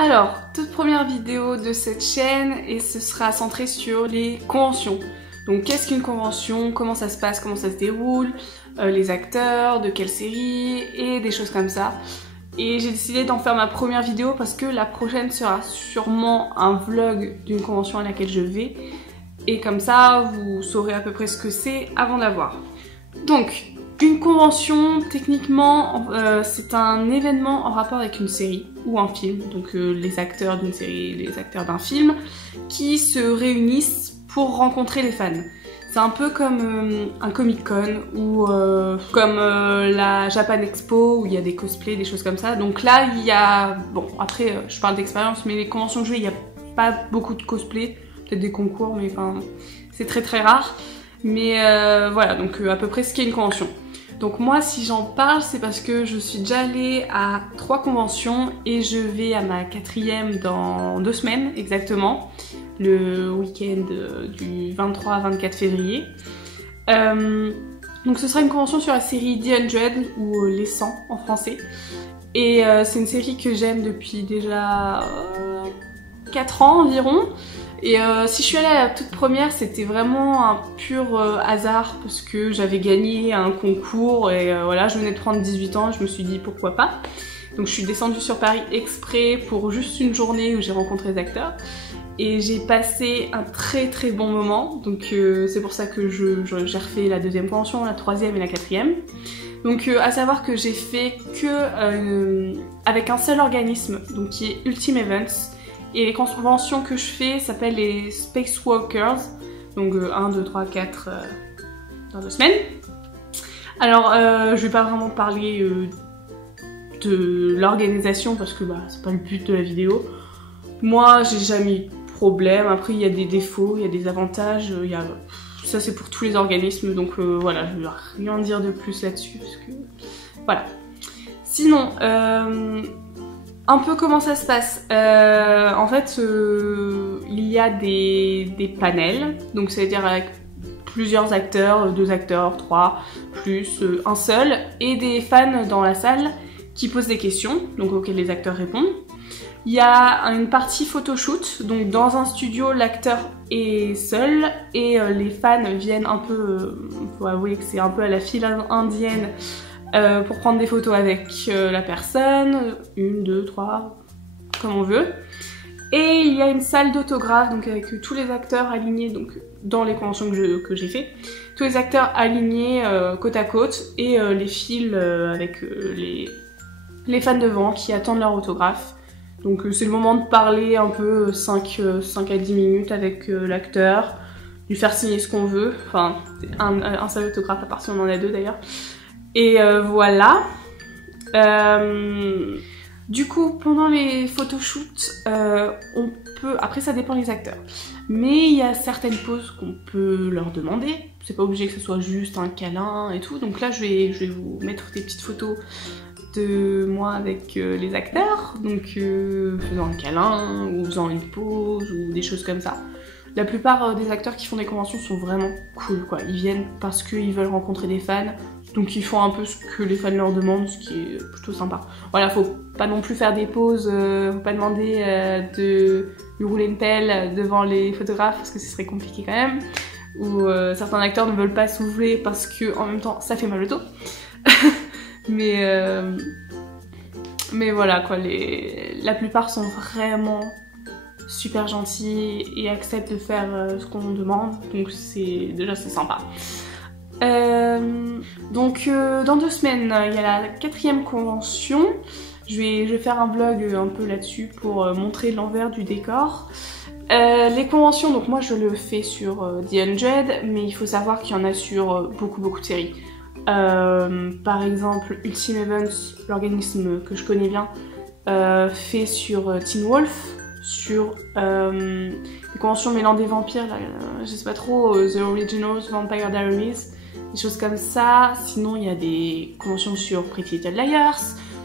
Alors, toute première vidéo de cette chaîne et ce sera centré sur les conventions. Donc qu'est-ce qu'une convention, comment ça se passe, comment ça se déroule, les acteurs, de quelle série et des choses comme ça. Et j'ai décidé d'en faire ma première vidéo parce que la prochaine sera sûrement un vlog d'une convention à laquelle je vais. Et comme ça, vous saurez à peu près ce que c'est avant de la voir. Donc, une convention, techniquement, c'est un événement en rapport avec une série ou un film. Donc les acteurs d'une série, les acteurs d'un film, qui se réunissent pour rencontrer les fans. C'est un peu comme un Comic-Con ou comme la Japan Expo où il y a des cosplays, des choses comme ça. Donc là, il y a... Bon, après, je parle d'expérience, mais les conventions que je vais, il n'y a pas beaucoup de cosplays. Peut-être des concours, mais enfin, c'est très très rare. Mais voilà, donc à peu près ce qu'est une convention. Donc moi, si j'en parle, c'est parce que je suis déjà allée à 3 conventions et je vais à ma 4e dans 2 semaines exactement, le week-end du 23 à 24 février. Donc ce sera une convention sur la série The 100 ou Les 100 en français. Et c'est une série que j'aime depuis déjà 4 ans environ. Et si je suis allée à la toute première, c'était vraiment un pur hasard parce que j'avais gagné un concours et voilà, je venais de prendre 18 ans, je me suis dit pourquoi pas. Donc je suis descendue sur Paris exprès pour juste une journée où j'ai rencontré les acteurs et j'ai passé un très très bon moment. Donc c'est pour ça que j'ai refait la 2e convention, la 3e et la 4e. Donc à savoir que j'ai fait que avec un seul organisme, donc qui est Ultime Events. Et les conventions que je fais s'appellent les Spacewalkers, donc 1, 2, 3, 4 dans 2 semaines. Alors je vais pas vraiment parler de l'organisation parce que c'est pas le but de la vidéo. Moi j'ai jamais eu de problème, après il y a des défauts, il y a des avantages, ça c'est pour tous les organismes, donc voilà, je vais rien dire de plus là-dessus parce que voilà. Sinon, un peu comment ça se passe. En fait, il y a des panels, donc c'est-à-dire avec plusieurs acteurs, 2 acteurs, 3, plus un seul, et des fans dans la salle qui posent des questions, donc auxquelles les acteurs répondent. Il y a une partie photoshoot, donc dans un studio, l'acteur est seul, et les fans viennent un peu, faut avouer que c'est un peu à la file indienne, pour prendre des photos avec la personne, 1, 2, 3, comme on veut. Et il y a une salle d'autographe, donc avec tous les acteurs alignés, donc dans les conventions que j'ai fait, tous les acteurs alignés côte à côte, et les files avec les fans devant qui attendent leur autographe. Donc c'est le moment de parler un peu 5 à 10 minutes avec l'acteur, lui faire signer ce qu'on veut, enfin un seul autographe à part si on en a 2 d'ailleurs. Et voilà. Du coup, pendant les photoshoots, on peut... Après, ça dépend des acteurs. Mais il y a certaines poses qu'on peut leur demander. C'est pas obligé que ce soit juste un câlin et tout. Donc là, je vais vous mettre des petites photos de moi avec les acteurs. Donc, faisant un câlin, ou faisant une pose, ou des choses comme ça. La plupart des acteurs qui font des conventions sont vraiment cool, quoi. Ils viennent parce qu'ils veulent rencontrer des fans. Donc ils font un peu ce que les fans leur demandent, ce qui est plutôt sympa. Voilà, faut pas non plus faire des pauses, faut pas demander de lui rouler une pelle devant les photographes parce que ce serait compliqué quand même. Ou certains acteurs ne veulent pas souffler parce que en même temps ça fait mal au dos. mais voilà quoi, la plupart sont vraiment super gentils et acceptent de faire ce qu'on demande, donc déjà c'est sympa. Donc dans 2 semaines, il y a la 4e convention. Je vais faire un vlog un peu là-dessus pour montrer l'envers du décor. Les conventions, donc moi je le fais sur The 100, mais il faut savoir qu'il y en a sur beaucoup de séries. Par exemple, Ultime Events, l'organisme que je connais bien, fait sur Teen Wolf, sur les conventions mêlant des vampires, là, je sais pas trop, The Originals, Vampire Diaries, des choses comme ça. Sinon il y a des conventions sur Pretty Little Liars,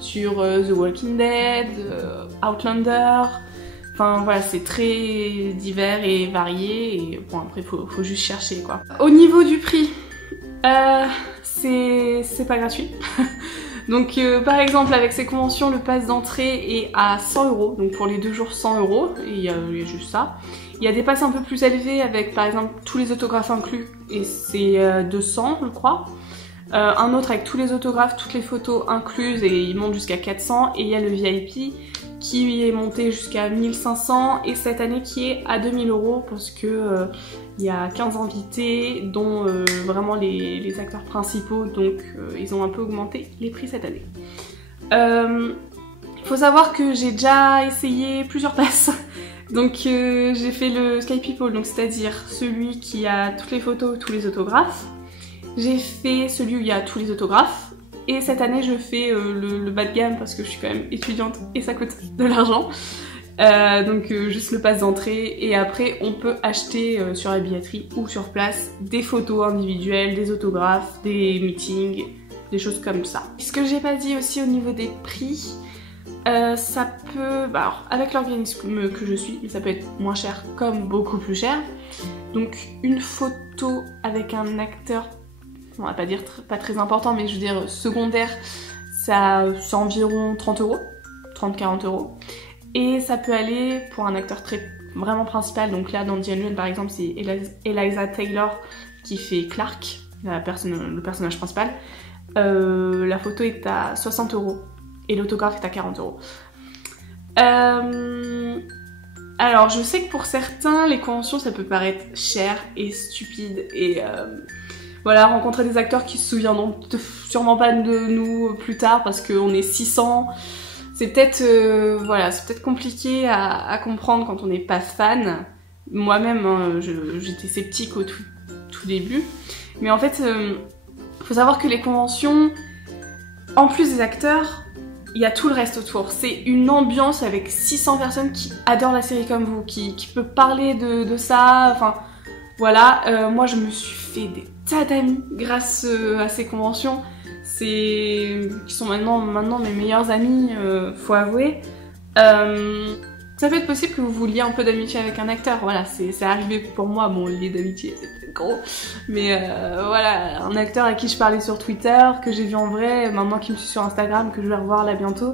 sur The Walking Dead, Outlander. Enfin voilà, c'est très divers et varié et bon après faut juste chercher quoi. Au niveau du prix, c'est pas gratuit. Donc par exemple avec ces conventions, le pass d'entrée est à 100 €, donc pour les 2 jours 100 €, et il y a juste ça. Il y a des passes un peu plus élevés avec par exemple tous les autographes inclus, et c'est 200 je crois. Un autre avec tous les autographes, toutes les photos incluses, et il monte jusqu'à 400. Et il y a le VIP qui est monté jusqu'à 1500, et cette année qui est à 2000 € parce que il y a 15 invités dont vraiment les acteurs principaux, donc ils ont un peu augmenté les prix cette année. Faut savoir que j'ai déjà essayé plusieurs passes. Donc j'ai fait le Sky People, donc c'est-à-dire celui qui a toutes les photos, tous les autographes. J'ai fait celui où il y a tous les autographes. Et cette année je fais le bas de gamme parce que je suis quand même étudiante et ça coûte de l'argent. Donc juste le pass d'entrée, et après on peut acheter sur la billetterie ou sur place des photos individuelles, des autographes, des meetings, des choses comme ça. Ce que j'ai pas dit aussi au niveau des prix, ça peut, alors avec l'organisme que je suis, ça peut être moins cher comme beaucoup plus cher. Donc une photo avec un acteur, on va pas dire pas très important, mais je veux dire secondaire, c'est environ 30 €, 30-40 €. Et ça peut aller pour un acteur vraiment principal, donc là dans The Ungenuine par exemple c'est Eliza Taylor qui fait Clark, le personnage principal. La photo est à 60 € et l'autographe est à 40 €. Alors je sais que pour certains les conventions ça peut paraître cher et stupide, et voilà, rencontrer des acteurs qui se souviendront sûrement pas de nous plus tard parce qu'on est 600. C'est peut-être voilà, c'est peut-être compliqué à comprendre quand on n'est pas fan. Moi-même, hein, j'étais sceptique au tout début. Mais en fait, faut savoir que les conventions, en plus des acteurs, il y a tout le reste autour. C'est une ambiance avec 600 personnes qui adorent la série comme vous, qui peut parler de ça. Enfin, voilà, moi je me suis fait des tas d'amis grâce à ces conventions. Qui sont maintenant mes meilleurs amis, faut avouer. Ça peut être possible que vous vouliez un peu d'amitié avec un acteur, voilà, c'est arrivé pour moi, bon, le lien d'amitié c'est gros, mais voilà, un acteur à qui je parlais sur Twitter, que j'ai vu en vrai, maintenant qui me suit sur Instagram, que je vais revoir là bientôt,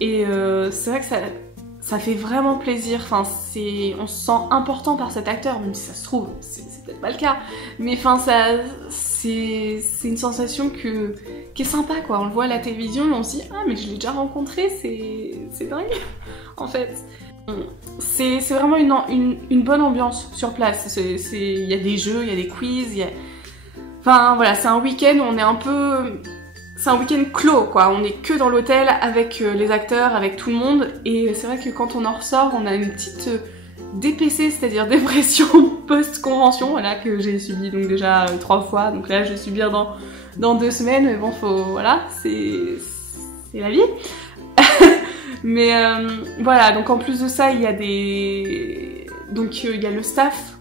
et c'est vrai que ça fait vraiment plaisir, enfin, on se sent important par cet acteur, même si ça se trouve, c'est peut-être pas le cas, mais enfin, c'est une sensation qui est sympa, quoi. On le voit à la télévision et on se dit « Ah, mais je l'ai déjà rencontré, c'est dingue !» En fait, c'est vraiment une bonne ambiance sur place. Il y a des jeux, il y a des quiz, enfin, voilà, c'est un week-end où on est un peu... C'est un week-end clos, quoi. On est que dans l'hôtel avec les acteurs, avec tout le monde. Et c'est vrai que quand on en ressort, on a une petite DPC, c'est-à-dire dépression post-convention, voilà, que j'ai subi donc déjà 3 fois. Donc là, je vais subir dans 2 semaines. Mais bon, voilà, c'est la vie. Mais voilà, donc en plus de ça, il y a donc il y a le staff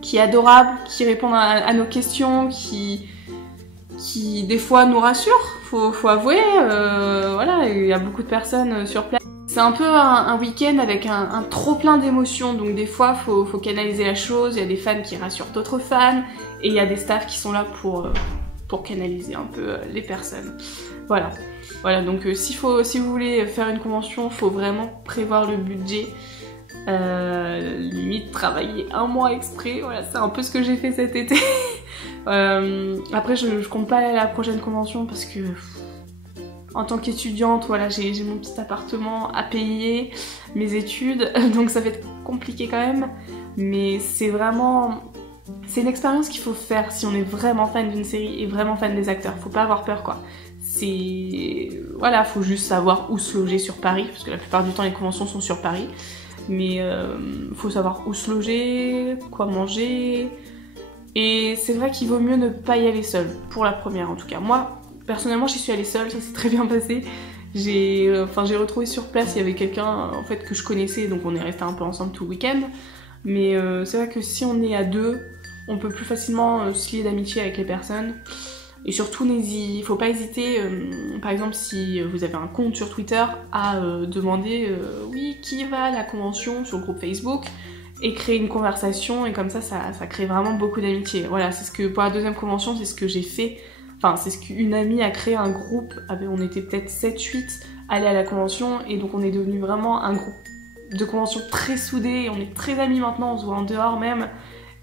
qui est adorable, qui répond à nos questions, qui des fois nous rassure, faut avouer, voilà, il y a beaucoup de personnes sur place. C'est un peu un week-end avec un trop plein d'émotions, donc des fois faut canaliser la chose, il y a des fans qui rassurent d'autres fans, et il y a des staffs qui sont là pour canaliser un peu les personnes. Voilà. Voilà, donc si vous voulez faire une convention, faut vraiment prévoir le budget. Limite travailler 1 mois exprès, voilà, c'est un peu ce que j'ai fait cet été. Après je compte pas aller à la prochaine convention parce que en tant qu'étudiante, voilà, j'ai mon petit appartement à payer, mes études, donc ça va être compliqué quand même, mais c'est une expérience qu'il faut faire si on est vraiment fan d'une série et vraiment fan des acteurs, faut pas avoir peur, quoi. Voilà, faut juste savoir où se loger sur Paris, parce que la plupart du temps les conventions sont sur Paris. Mais faut savoir où se loger, quoi manger. Et c'est vrai qu'il vaut mieux ne pas y aller seul, pour la première en tout cas. Moi, personnellement, j'y suis allée seule, ça s'est très bien passé. J'ai retrouvé sur place, il y avait quelqu'un en fait que je connaissais, donc on est resté un peu ensemble tout le week-end. Mais c'est vrai que si on est à 2, on peut plus facilement se lier d'amitié avec les personnes. Et surtout, il faut pas hésiter, par exemple si vous avez un compte sur Twitter, à demander oui, qui va à la convention sur le groupe Facebook, et créer une conversation, et comme ça crée vraiment beaucoup d'amitié. Voilà, c'est ce que pour la 2e convention, c'est ce que j'ai fait Enfin, c'est ce qu'une amie a créé un groupe, on était peut-être 7-8 allés à la convention, et donc on est devenu vraiment un groupe de convention très soudé, on est très amis maintenant, on se voit en dehors même.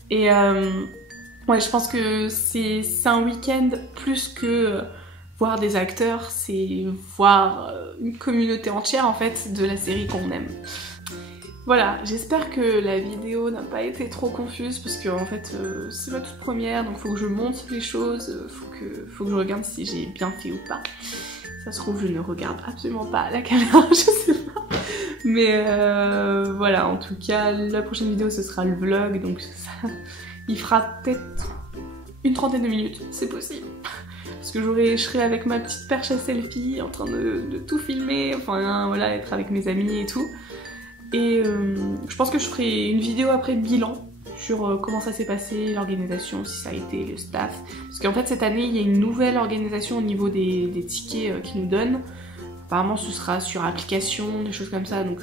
Et ouais, je pense que c'est un week-end plus que voir des acteurs, c'est voir une communauté entière en fait de la série qu'on aime. Voilà, j'espère que la vidéo n'a pas été trop confuse parce que en fait c'est ma toute première, donc faut que je monte les choses, faut que je regarde si j'ai bien fait ou pas. Ça se trouve je ne regarde absolument pas la caméra, je sais pas. Mais voilà, en tout cas la prochaine vidéo ce sera le vlog, donc ça, il fera peut-être une trentaine de minutes, c'est possible. Parce que je serai avec ma petite perche à selfie en train de tout filmer, enfin voilà, être avec mes amis et tout. Et je pense que je ferai une vidéo après bilan sur comment ça s'est passé, l'organisation, si ça a été, le staff. Parce qu'en fait cette année il y a une nouvelle organisation au niveau des tickets qu'ils nous donnent. Apparemment ce sera sur application, des choses comme ça, donc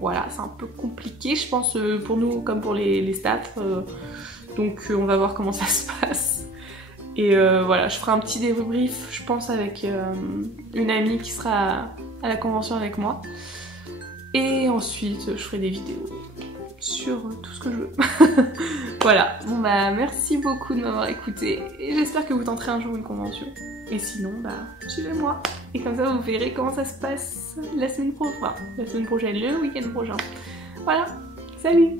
voilà, c'est un peu compliqué je pense pour nous comme pour les staffs. Donc on va voir comment ça se passe. Et voilà, je ferai un petit débrief je pense avec une amie qui sera à la convention avec moi. Et ensuite, je ferai des vidéos sur tout ce que je veux. Voilà, bon bah merci beaucoup de m'avoir écouté et j'espère que vous tenterez un jour une convention. Et sinon, bah suivez-moi. Et comme ça, vous verrez comment ça se passe la semaine prochaine, le week-end prochain. Voilà, salut!